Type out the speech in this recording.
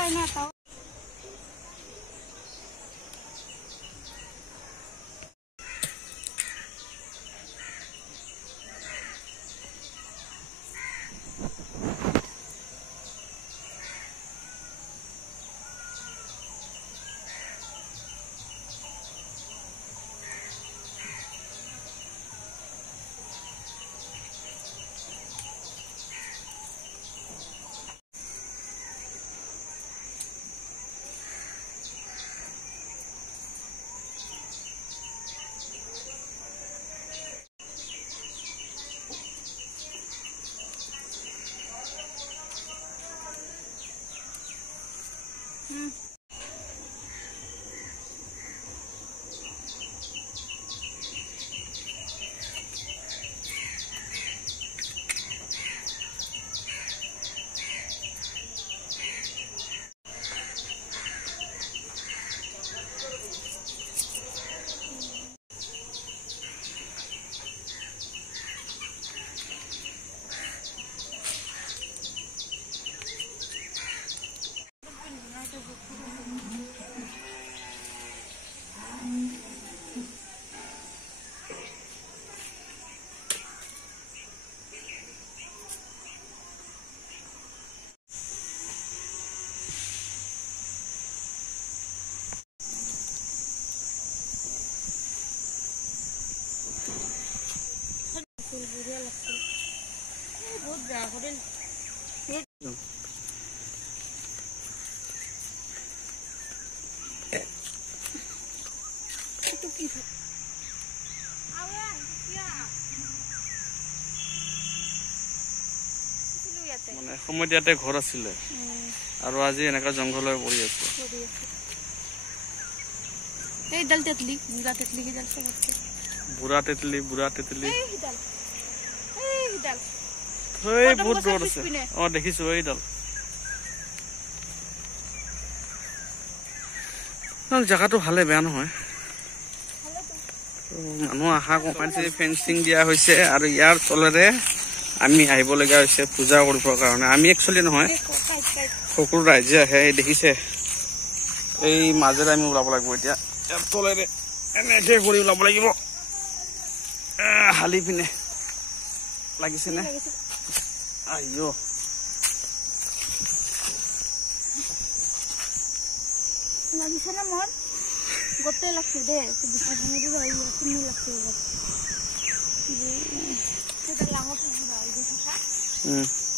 যায় না তাও बहुत बड़ा होटल মানে সময়ত ইয়াতে ঘৰ আছিলে আৰু আজি এনেকা জংঘলৰ পৰি আছে এই ডাল তেতলি বুঢ়া তেতলি কি ডাল সবতে বুঢ়া তেতলি এই ডাল এই বহুত দূৰত আছে দেখিছো এই ডাল জায়গাটো ভালে বেয়া নহয় মানুহ আশা কমাইছে ফেন্সিং দিয়া হৈছে আৰু ইয়াৰ তলেৰে আমি আহিবলগীয়া হৈছে পূজা কৰিবৰ কাৰণে আমি একচুৱেলি নহয় সকলো ৰাইজে আহে দেখিছে এই মাজেৰে আমি ওলাব লাগিব এতিয়া ইয়াৰ তলেৰে এনেকে কৰি ওলাব লাগিব হালি পিনে লাগিছে নে আইও লাগিছে না মন গোটে লাগছে দে বিছানে রই কিনি লাগছে যে সেটা লাঙো পুরা এই দেখছা